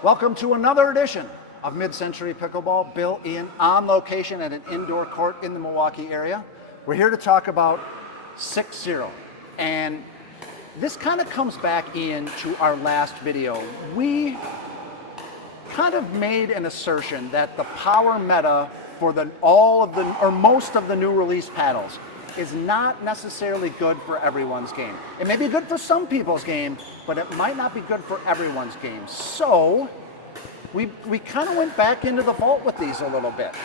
Welcome to another edition of Mid-Century Pickleball. Bill Ian on location at an indoor court in the Milwaukee area. We're here to talk about 6-0. And this kind of comes back into our last video. We kind of made an assertion that the power meta for most of the new release paddles is not necessarily good for everyone's game. It may be good for some people's game, but it might not be good for everyone's game. So we kind of went back into the vault with these a little bit.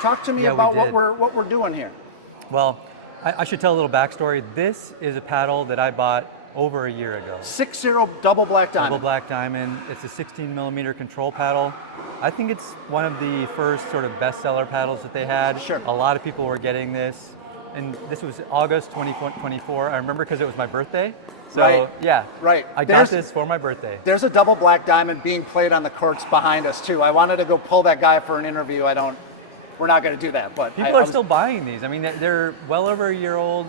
Talk to me about what we're doing here. Well, I should tell a little backstory. This is a paddle that I bought over a year ago. 6-0 double black diamond. Double black diamond. It's a 16 millimeter control paddle. I think it's one of the first sort of bestseller paddles that they had. Sure. A lot of people were getting this. And this was August 2024. I remember because it was my birthday. So right. Yeah, right. I got this for my birthday. There's a double black diamond being played on the courts behind us too. I wanted to go pull that guy for an interview. We're not going to do that. But people are still buying these. I mean, they're well over a year old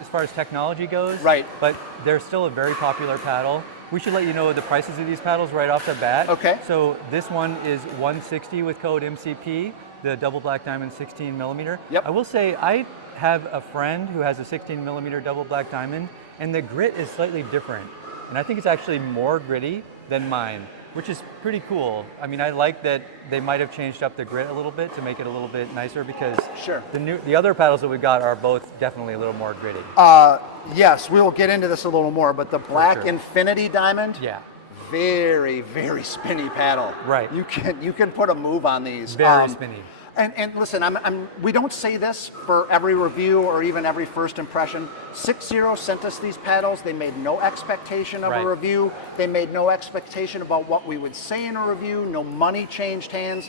as far as technology goes. Right. But they're still a very popular paddle. We should let you know the prices of these paddles right off the bat. Okay. So this one is $160 with code MCP, the double black diamond 16 millimeter. Yep. I will say I have a friend who has a 16 millimeter double black diamond, and the grit is slightly different. And I think it's actually more gritty than mine, which is pretty cool. I mean, I like that they might have changed up the grit a little bit to make it a little bit nicer because sure. the other paddles that we got are both definitely a little more gritty. Yes, we will get into this a little more, but the black Infinity Diamond, yeah, very, very spinny paddle. Right. You can put a move on these. Very spinny. And listen, we don't say this for every review or even every first impression. 6-0 sent us these paddles. They made no expectation of a review. They made no expectation about what we would say in a review. No money changed hands.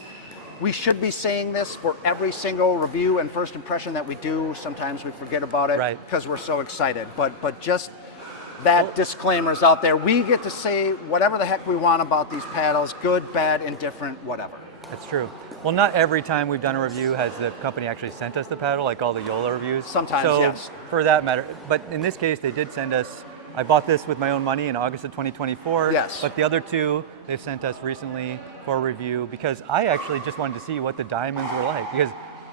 We should be saying this for every single review and first impression that we do. Sometimes we forget about it because we're so excited. But just that disclaimer's out there. We get to say whatever the heck we want about these paddles, good, bad, indifferent, whatever. That's true. Well, not every time we've done a review has the company actually sent us the paddle, like all the Yola reviews. Sometimes, yes. For that matter, but in this case, they did send us. I bought this with my own money in August of 2024. Yes. But the other two, they've sent us recently for a review because I actually just wanted to see what the diamonds were like because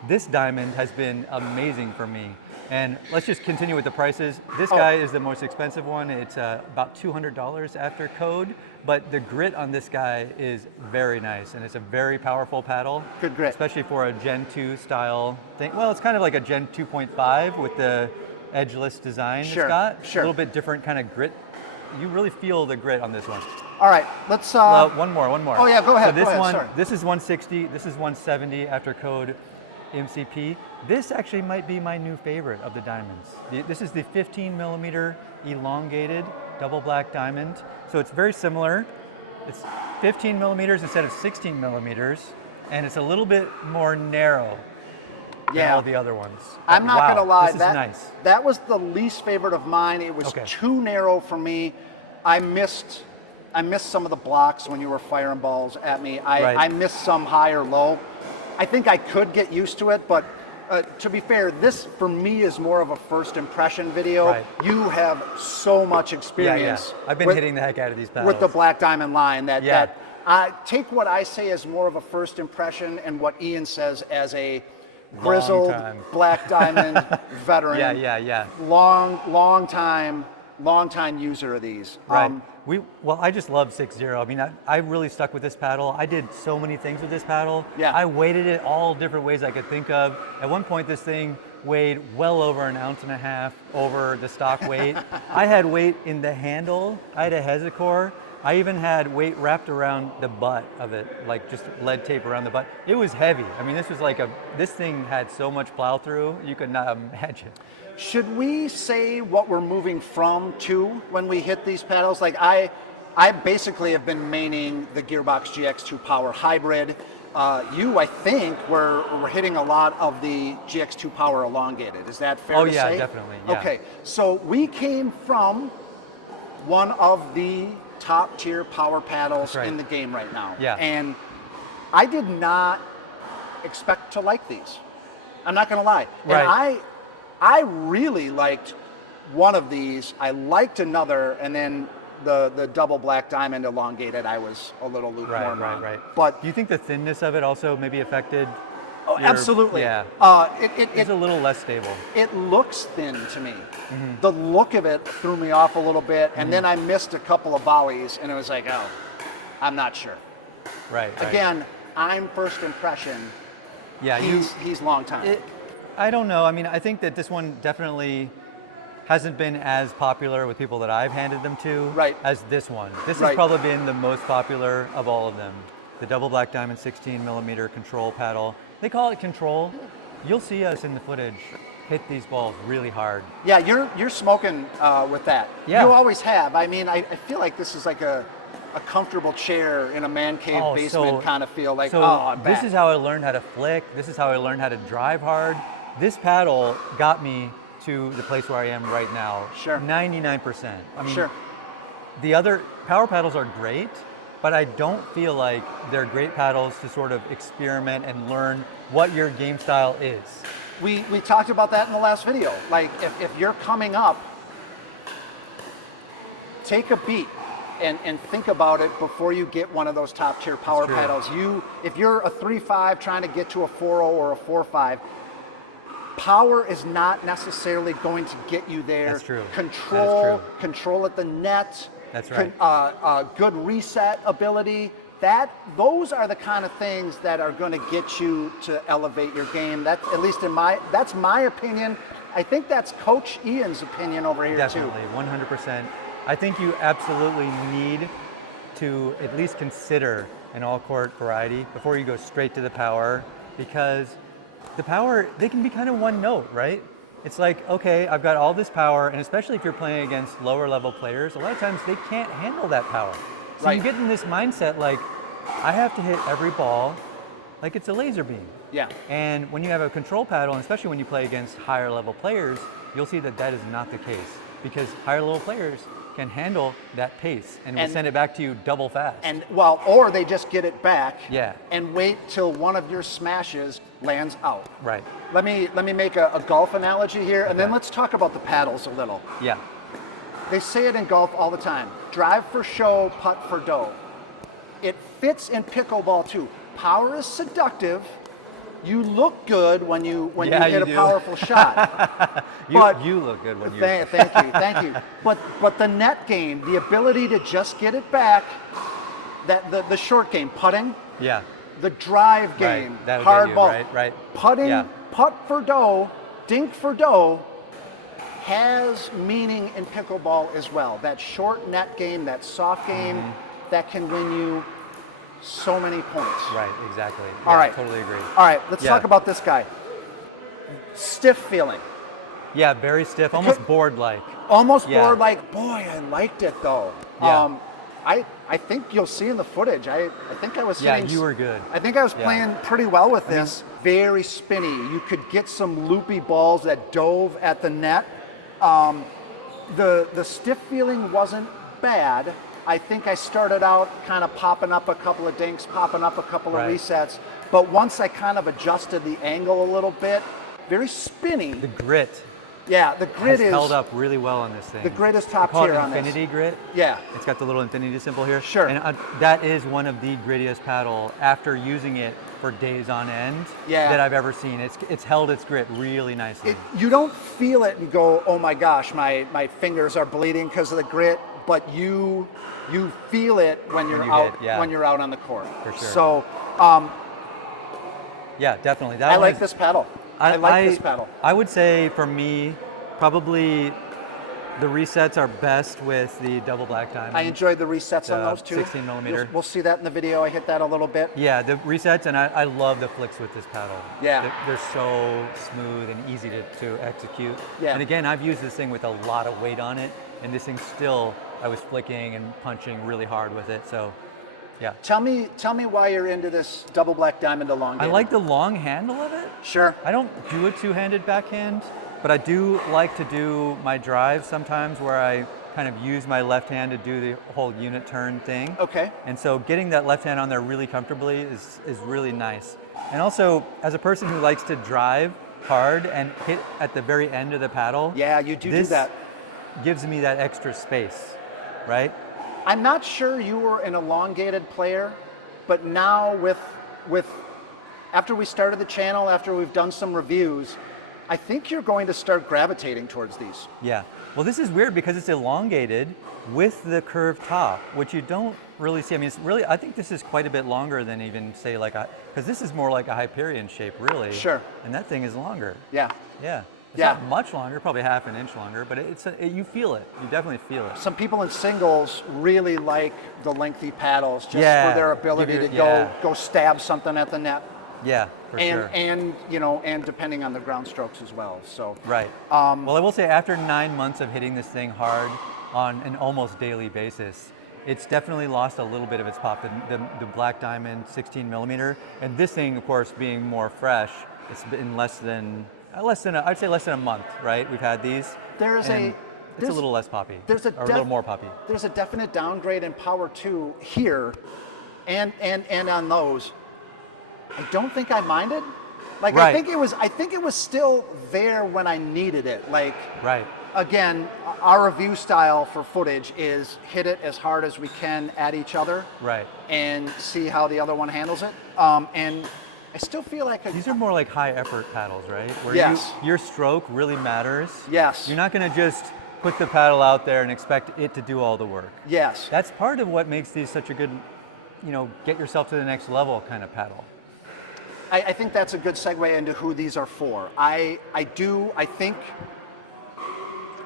this diamond has been amazing for me. And let's just continue with the prices. This guy is the most expensive one. It's about $200 after code, but the grit on this guy is very nice, and it's a very powerful paddle. Good grit. Especially for a Gen 2 style thing. Well, it's kind of like a Gen 2.5 with the edgeless design it's got. Sure. A little bit different kind of grit. You really feel the grit on this one. All right, let's... one more. Oh yeah, go ahead. So this is 160, this is 170 after code MCP. This actually might be my new favorite of the diamonds. This is the 15 millimeter elongated double black diamond. So it's very similar. It's 15 millimeters instead of 16 millimeters, and it's a little bit more narrow than all the other ones. I'm not gonna lie, this is nice. That was the least favorite of mine. It was too narrow for me. I missed some of the blocks when you were firing balls at me. I missed some high or low. I think I could get used to it, but to be fair, this for me is more of a first impression video. Right. You have so much experience. Yeah. I've been hitting the heck out of these paddles. With the black diamond line. Take what I say as more of a first impression and what Ian says as a grizzled black diamond veteran. Long time user of these. Right. I just love 6-0. I mean, I really stuck with this paddle. I did so many things with this paddle. Yeah. I weighted it all different ways I could think of. At one point, this thing weighed well over 1.5 ounces over the stock weight. I had weight in the handle. I had a hesicore. I even had weight wrapped around the butt of it, like just lead tape around the butt. It was heavy. I mean, this thing had so much plow through, you could not imagine. Should we say what we're moving from to when we hit these paddles? Like I basically have been maining the Gearbox GX2 Power Hybrid. I think we're hitting a lot of the GX2 Power Elongated. Is that fair to say? Oh yeah, definitely. Yeah. Okay, so we came from one of the top tier power paddles in the game right now. Yeah. And I did not expect to like these. I'm not gonna lie. Right. And I really liked one of these. I liked another, and then the double black diamond elongated, I was a little lukewarm on. Right. But Do you think the thinness of it also maybe affected? oh, absolutely. Yeah. It It's a little less stable. it looks thin to me. The look of it threw me off a little bit, and then I missed a couple of volleys, and it was like, oh, I'm not sure. Right. Again, I'm first impression. Yeah. He's long time. I don't know. I mean, I think that this one definitely hasn't been as popular with people that I've handed them to Right. as this one. This has Right. probably been the most popular of all of them. The double black diamond 16 millimeter control paddle. They call it control. You'll see us in the footage hit these balls really hard. Yeah, you're smoking with that. Yeah. You always have. I mean, I feel like this is like a comfortable chair in a man cave basement kind of feel. Like, so I'm this back. is how I learned how to flick. This is how I learned how to drive hard. This paddle got me to the place where I am right now. Sure. 99%. I mean, Sure. the other power paddles are great, but I don't feel like they're great paddles to sort of experiment and learn what your game style is. We talked about that in the last video. Like, if you're coming up, take a beat and think about it before you get one of those top tier power true. paddles. If you're a 3.5 trying to get to a 4.0 or a 4.5, power is not necessarily going to get you there. That's true. Control, That is true. control at the net. That's right. Good reset ability. Those are the kind of things that are going to get you to elevate your game. That's at least that's my opinion. I think that's Coach Ian's opinion over here Definitely, 100%. I think you absolutely need to at least consider an all-court variety before you go straight to the power, because the power, they can be kind of one note, right? It's like, okay, I've got all this power, and especially if you're playing against lower level players, a lot of times they can't handle that power. So Right. you get in this mindset like, I have to hit every ball like it's a laser beam. Yeah. And when you have a control paddle, and especially when you play against higher level players, you'll see that that is not the case, because higher level players can handle that pace and will And- send it back to you double fast. And well, or they just get it back. Yeah. And wait till one of your smashes lands out. Right. Let me make a golf analogy here, and then Okay. let's talk about the paddles a little. Yeah. They say it in golf all the time. Drive for show, putt for dough. It fits in pickleball too. Power is seductive. You look good when you Yeah, hit you a do. powerful shot. But- You look good when you. Thank you. But the net game, the ability to just get it back, that the short game, putting, Yeah. the drive game, Right. That'll hard get you, ball, right. putting, Yeah. putt for dough, dink for dough, has meaning in pickleball as well. That short net game, that soft game, that can win you so many points. Right. Exactly. All Yeah, right. Totally agree. All right, let's Yeah. talk about this guy. Stiff feeling. Yeah. Very stiff, almost board-like. Almost Yeah. bored, like, boy, I liked it though. Yeah. I think you'll see in the footage. I think I was Yeah, hitting, you were good. I think I was Yeah. playing pretty well with this. Very spinny. You could get some loopy balls that dove at the net. The stiff feeling wasn't bad. I think I started out kind of popping up a couple of dinks, popping up a couple of Right. resets. But once I kind of adjusted the angle a little bit, very spinny. The grit Yeah, the grit has is held up really well on this thing. the grit is We top call tier it on this. infinity grit. Yeah. It's got the little infinity symbol here. Sure. And that is one of the grittiest paddle after using it for days on end Yeah. that I've ever seen. It's held its grit really nicely. You don't feel it and go, oh my gosh, my fingers are bleeding because of the grit, but you feel it when you're you out hit, yeah. when you're out on the court. For sure. So Yeah, definitely. That I one like is- this paddle. I like this paddle. I would say for me, probably the resets are best with the double black diamond. I enjoyed the resets on The those two. 16 millimeter. We'll see that in the video. I hit that a little bit. Yeah, the resets, and I love the flicks with this paddle. Yeah. They're so smooth and easy to execute. Yeah. And again, I've used this thing with a lot of weight on it, and this thing still, I was flicking and punching really hard with it. So, yeah. Tell me why you're into this double black diamond elongated. I like the long handle of it. Sure. I don't do a two-handed backhand, but I do like to do my drive sometimes where I kind of use my left hand to do the whole unit turn thing. Okay. And so getting that left hand on there really comfortably is really nice. And also, as a person who likes to drive hard and hit at the very end of the paddle, Yeah, you do this that. gives me that extra space, right? I'm not sure you were an elongated player, but now with after we started the channel, after we've done some reviews, I think you're going to start gravitating towards these. Yeah. Well, this is weird because it's elongated with the curved top, which you don't really see. I mean, it's really, I think this is quite a bit longer than even say like because this is more like a Hyperion shape, really. Sure. And that thing is longer. Yeah. Yeah. It's Yeah. not much longer, probably half an inch longer, but you feel it. You definitely feel it. Some people in singles really like the lengthy paddles just Yeah. for their ability Give to you- yeah. go stab something at the net. Yeah, for sure. And and depending on the ground strokes as well. So Right. Well, I will say after 9 months of hitting this thing hard on an almost daily basis, it's definitely lost a little bit of its pop. The Black Diamond 16 millimeter, and this thing, of course, being more fresh, it's been less than I'd say less than a month, right? We've had these. There's and a it's a little less poppy. There's or a little more poppy. There's a definite downgrade in power too here, and on those. I don't think I minded. Like Right. I think it was still there when I needed it. Like Right. again, our review style for footage is hit it as hard as we can at each other, Right. and see how the other one handles it. And I still feel like These are more like high effort paddles, right? Where Yes. your stroke really matters. Yes. You're not going to just put the paddle out there and expect it to do all the work. yes. That's part of what makes these such a good, get yourself to the next level kind of paddle. I think that's a good segue into who these are for. I think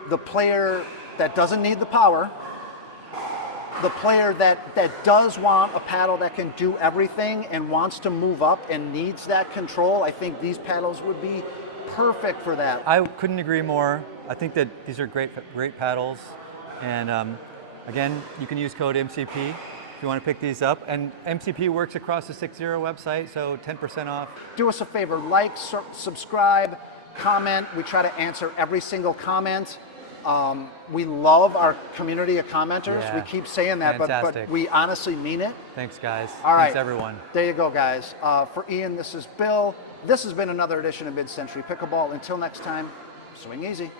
the player that doesn't need the power, the player that does want a paddle that can do everything and wants to move up and needs that control, I think these paddles would be perfect for that. I couldn't agree more. I think that these are great paddles. And again, you can use code MCP if you want to pick these up. And MCP works across the 60 website, so 10% off. Do us a favor, like, subscribe, comment. We try to answer every single comment. We love our community of commenters. Yeah. We keep saying that, but Fantastic. we honestly mean it. Thanks, guys. All right. Thanks, everyone. There you go, guys. For Ian, this is Bill. This has been another edition of Mid-Century Pickleball. Until next time, swing easy.